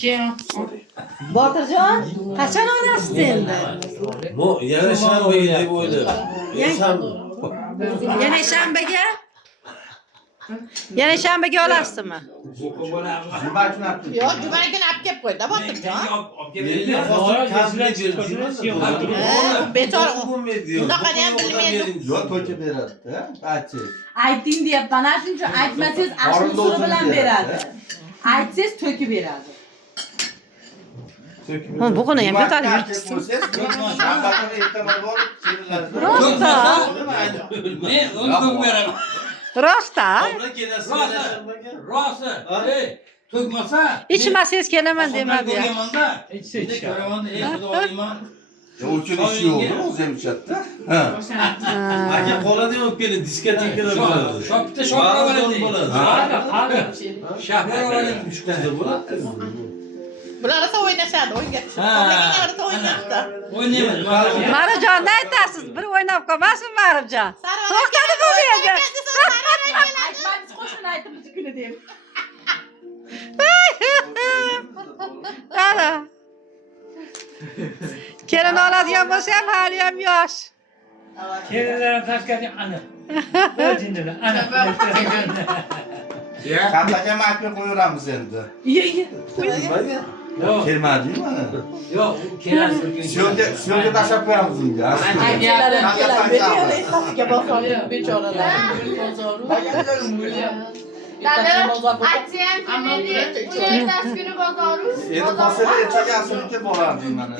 Kim? Botirjon, qachon oynaysiz endi? Bu yana shanbaga deb o'yladim. Yana shanbaga? Yana shanbaga olasizmi? Yo'q, juma kuni olib kelib qo'ydi, Botirjon. Betor. Bunaqani ham bilmaydim. Yo'q, to'yga beradi-da, aytchi. Ayting deyapman, ana shuncha aytmasangiz ashula suri bilan beradi. Aytsangiz to'kib beradi. Bug'uni ham ko'tarib Rosta. Rosa. To'kmasa. İçmasangiz kelaman demadi ya. O'chun ishi yo'q, o'zi ham ichadi-da. Ha. Aka qoladi-yu, o'pkani diskotekalar bo'ladi. Shopda bo'ladi. Shahar bo'ladi. 3 kunda bo'ladi. Bular esa o'ynashadi, o'ynga tushadi. O'ynashdi. O'ynaymiz. Marjonni aytasiz, bir o'ynab qolmasin Marjon. To'xtadi bu yerda. Aytmangiz qo'shini aytib butkuni deb. Qara. Kelin oladigan bo'lsa ham hali ham yosh. Kelinlarni tashkari aniq. O'zindilar, aniq. Qandaga aytmay qo'yaveramiz endi. Kelmadingmi mana? Yo'q, kelasiz. Siyonga tashlab qo'yamiz unga. Bechoralar. Dada, aytsam kimedi? Ular tasbini bozoru. Endi masala ertaga asrga borardik mana.